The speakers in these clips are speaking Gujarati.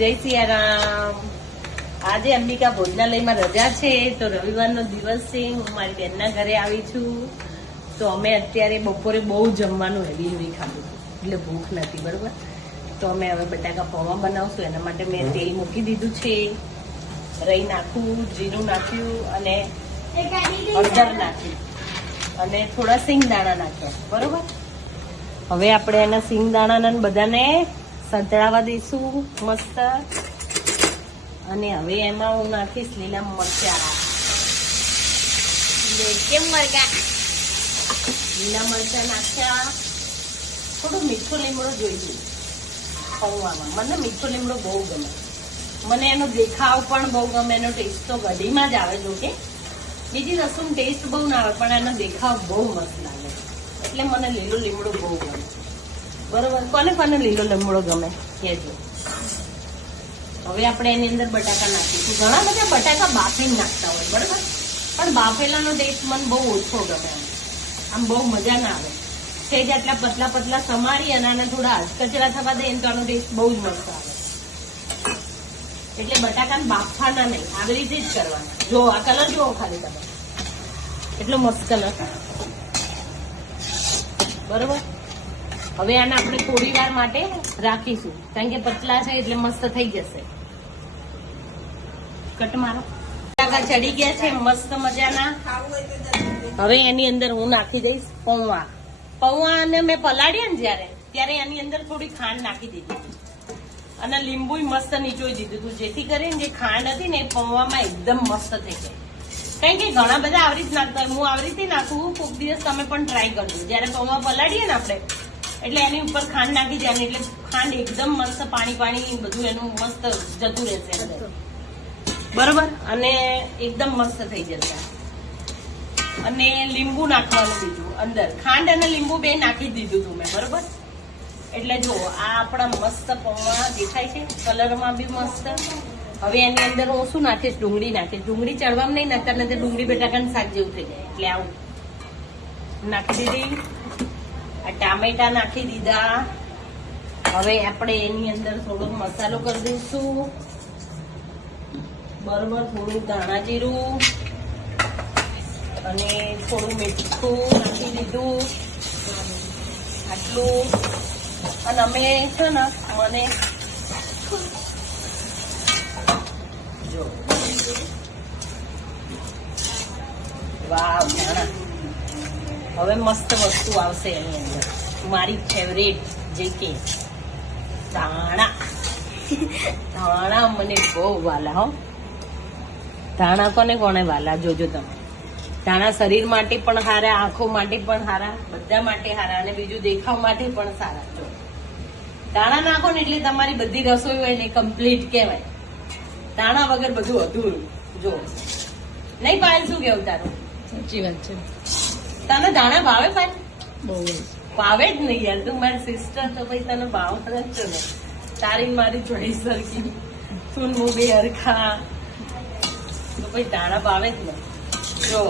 જય સિયારામ। આજે અંબિકા ભોજનાલયમાં રજા છે તો રવિવારનો દિવસ છે। હું મારી બેનના ઘરે આવી છું। તો અમે અત્યારે બપોરે બહુ જમવાનું હેવી ખાધું એટલે ભૂખ નથી બરોબર। તો અમે હવે બટાકા પૌવા બનાવશું। એના માટે મેં તેલ મૂકી દીધું છે, રાઈ નાખ્યું, જીરું નાખ્યું અને હળદર નાખ્યું અને થોડા સિંગદાણા નાખ્યા બરોબર। હવે આપણે એના સિંગદાણાને બધાને સંતળાવા દઈશું મસ્ત। અને હવે એમાં હું નાખીશ લીલા મરચાં। કેમ મરચા? લીલા મરચાં નાખ્યા। થોડું મીઠો લીમડો જોઈએ પૌવામાં। મને મીઠો લીમડો બહુ ગમે, મને એનો દેખાવ પણ બહુ ગમે, એનો ટેસ્ટ તો કઢીમાં જ આવે જો કે બીજી વસ્તુનો ટેસ્ટ બહુ ના આવે પણ એનો દેખાવ બહુ મસ્ત લાગે એટલે મને લીલો લીમડો બહુ ગમે બરોબર। કોને કોને લીલો લીમડો ગમે કહેજો। હવે આપણે એની અંદર બટાકા નાખીશું। ઘણા બધા બટાકા બાફીને નાખતા હોય બરોબર, પણ બાફેલાનો ટેસ્ટ મને બહુ ઓછો ગમે। આમ બહુ મજા ના આવે છે જ આટલા પતલા પતલા સમારી અને આને થોડા કચરા થવા દે તો આનો ટેસ્ટ બહુ જ મસ્ત આવે। એટલે બટાકાને બાફવાના નહીં, આવી રીતે જ કરવાના। જો આ કલર જુઓ ખાલી તમે, એટલો મસ્ત કલર બરોબર। હવે આને આપણે થોડી વાર માટે રાખીશું કારણ કે પતલા છે એટલે મસ્ત થઈ જશે। કટ મારો બટાકા ચડી ગયા છે મસ્ત મજાના। હવે એની અંદર હું નાખી દઈશ પૌવા। પૌવાને મેં પલાળ્યા ને ત્યારે એની અંદર થોડી ખાંડ નાખી દીધી અને લીંબુ મસ્ત નીચોઈ દીધું હતું જેથી કરીને જે ખાંડ હતી ને એ પૌવામાં એકદમ મસ્ત થઈ જાય। કારણ કે ઘણા બધા આવી રીતે નાખતા હોય, હું આવી રીતે નાખું। કોઈક દિવસ તમે પણ ટ્રાય કરજો। જયારે પૌવા પલાળીએ ને આપણે એટલે એની ઉપર ખાંડ નાખી દેવાની એટલે ખાંડ એકદમ મસ્ત પાણી બધું એનું મસ્ત જતું રહેશે અંદર બરોબર અને એકદમ મસ્ત થઈ જશે। અને લીંબુ નાખવાનું બીજું અંદર, ખાંડ અને લીંબુ બે નાખી દીધું હતું મેં બરોબર। એટલે જો આ આપણા મસ્ત પૌવા દેખાય છે, કલરમાં બી મસ્ત। હવે એની અંદર હું શું નાખીશ? ડુંગળી નાખીશ। ડુંગળી ચડવામાં નહીં નાખતા નથી, ડુંગળી બટાકાનું શાક જેવું થઈ જાય એટલે આવું નાખી દીધી। આ ટામેટા નાખી દીધા। હવે આપણે એની અંદર થોડો મસાલો કરી દઈશું બરોબર, થોડું ધાણા જીરું અને થોડું મીઠું નાખી દીધું આટલું। અને અમે છે ને મને જો વાવ ધાણા, હવે મસ્ત વસ્તુ આવશે એની અંદર મારી ફેવરેટ જે કે ધાણા। ધાણા મને બહુ વાલા હો। ધાણા કોને કોને વાલા જોજો તમે। ધાણા શરીર માટે પણ સારા, આંખો માટે પણ સારા, બધા માટે સારા અને બીજું દેખાવ માટે પણ સારા। જો ધાણા નાખો ને એટલે તમારી બધી રસોઈ હોય ને કમ્પ્લીટ કહેવાય। ધાણા વગર બધું અધૂરું। જો નહીં પાયલ, શું કેવું તારું? સાચી વાત છે। તને ધાણા ભાવે પાયલ? બહુ ભાવે જ નહીં યાર, તું મારી સિસ્ટર તો ભાઈ તને ભાવ જ છે ને। તારી મારી ચોઈસ સરખી, તું હું બે હરખા તો ભાઈ ધાણા ભાવે જ ને। જો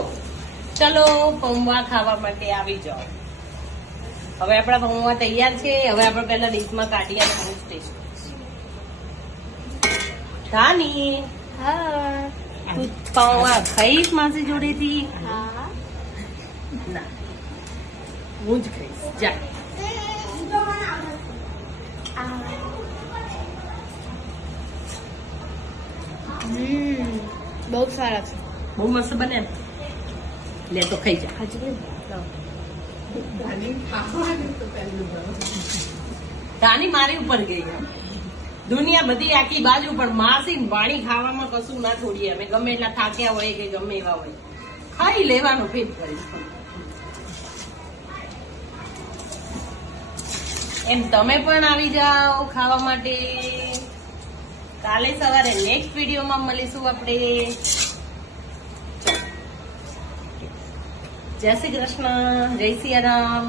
ચલો પૌવા ખાવા માટે આવી જાઓ। હવે આપણા પૌવા તૈયાર છે। હવે આપણે પેલા ડીશમાં કાઢી અને ટેસ્ટ ધાની તું પૌવા ખાઈશ માસી જોડેથી? ના, હું જ ખાઈશ। જા બહુ સારા છે, બહુ મસ્ત બને ને? લે તો ખાઈ જા। ધાની મારી ઉપર ગઈ। દુનિયા બધી આખી બાજુ પણ માસી પાણી ખાવામાં કશું ના છોડીએ અમે। ગમે એટલા થાક્યા હોય કે ગમે એવા હોય, ખાઈ લેવાનું ફીટ કરીશ। એમ તમે પણ આવી જાઓ ખાવા માટે। કાલે સવારે નેક્સ્ટ વિડીયોમાં મળીશું આપણે। જય શ્રી કૃષ્ણ, જય સિયારામ।